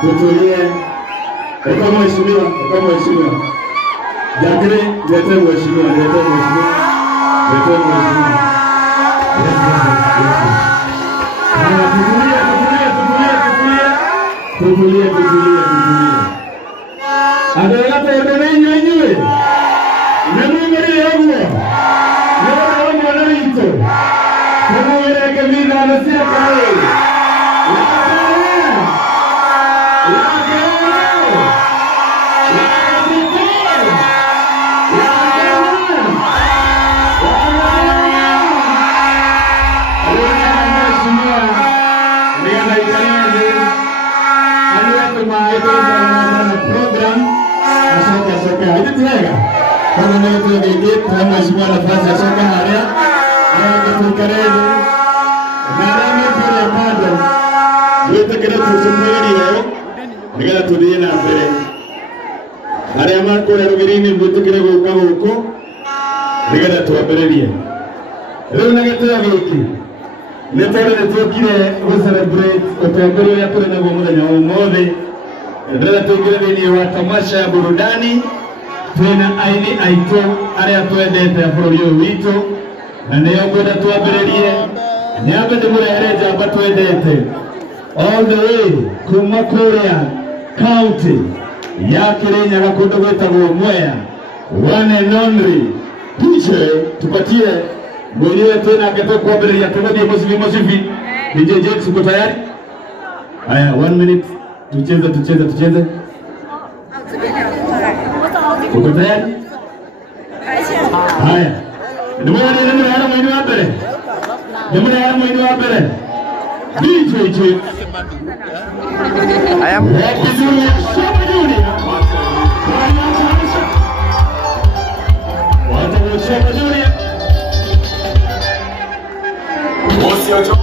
Tutulie. Kama mheshimiwa. Jagre, lete mheshimiwa. Tutulie. Adela perdone yenyewe. Nemuri yangu. Leo mwananito. Kama wewe kama anasia kale. Mheshimiwa nafasi ya soka haya kutukareni na nami pia pado yote kile tusumbueni leo nigala tudie na mbele haya marko ya rugirini yote kile huko nigala tuwabererie leo nagetera wiki netore netokire we celebrate otembero ya kule na muda na umode ndio tukire ni wa tamasha ya burudani tena aini aito aria twendete bũrũri ũyũ witũ na nĩyo ngwenda twambĩrĩrie nyambe ndĩmũrehere njamba twendete all the way kuma kũrĩa county ya Kĩrĩnyaga kũndũ gwĩtagwo Mwea one and only DJ tupatie mwenyewe tena angetaka kuambĩrĩria tugodie musivi DJ Jax uko tayari? Haya 1 minute tucheze uko tayari? Haya. Ndio haya mwini wa mbele. DJ I am happy Junior. What's your job?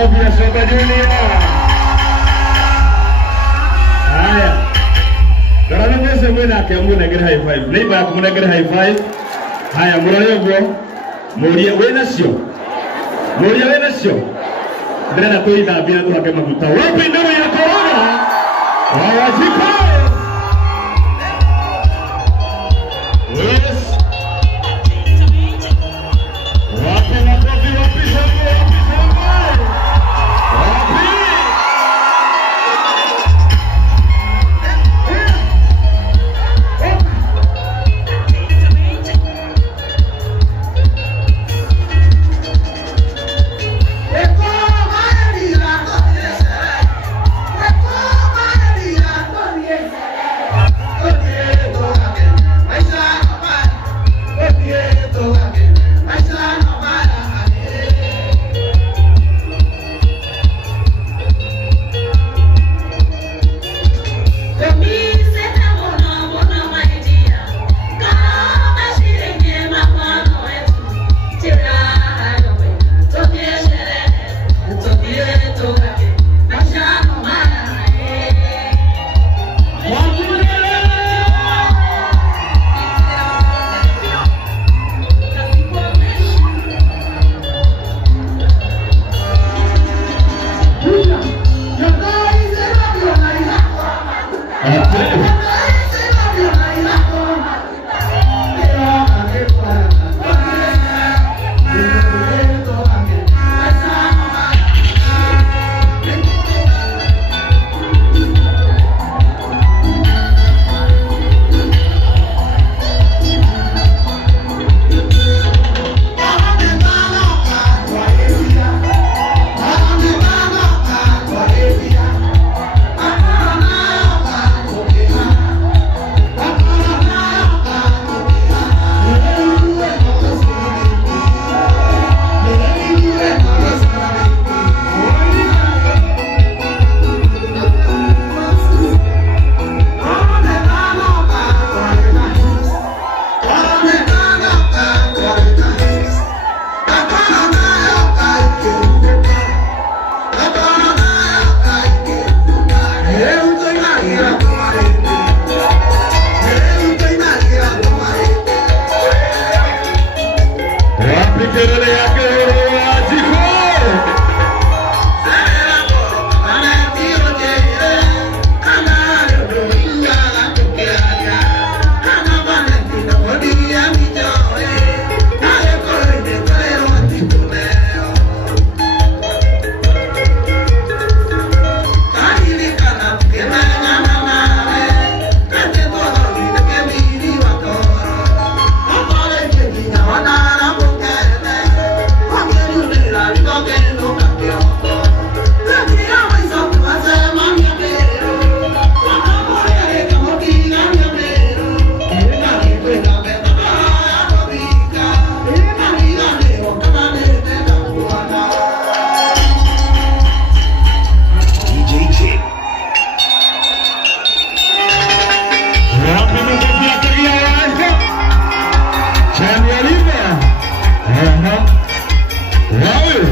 makofi ya Shoka Junior. Haya. Karana mwese mwena akiamuna gere high five. Neighbor akumuna gere high five. Haya murale ogwo. Muria wena sio. Muria wena sio. Ndrena kuita bila tuhake maguta. Wapi ndoro ya corona? Wawajiko. Yes. Wapi makofi wapi shangwe wapi shangwe. Wapi. Wow.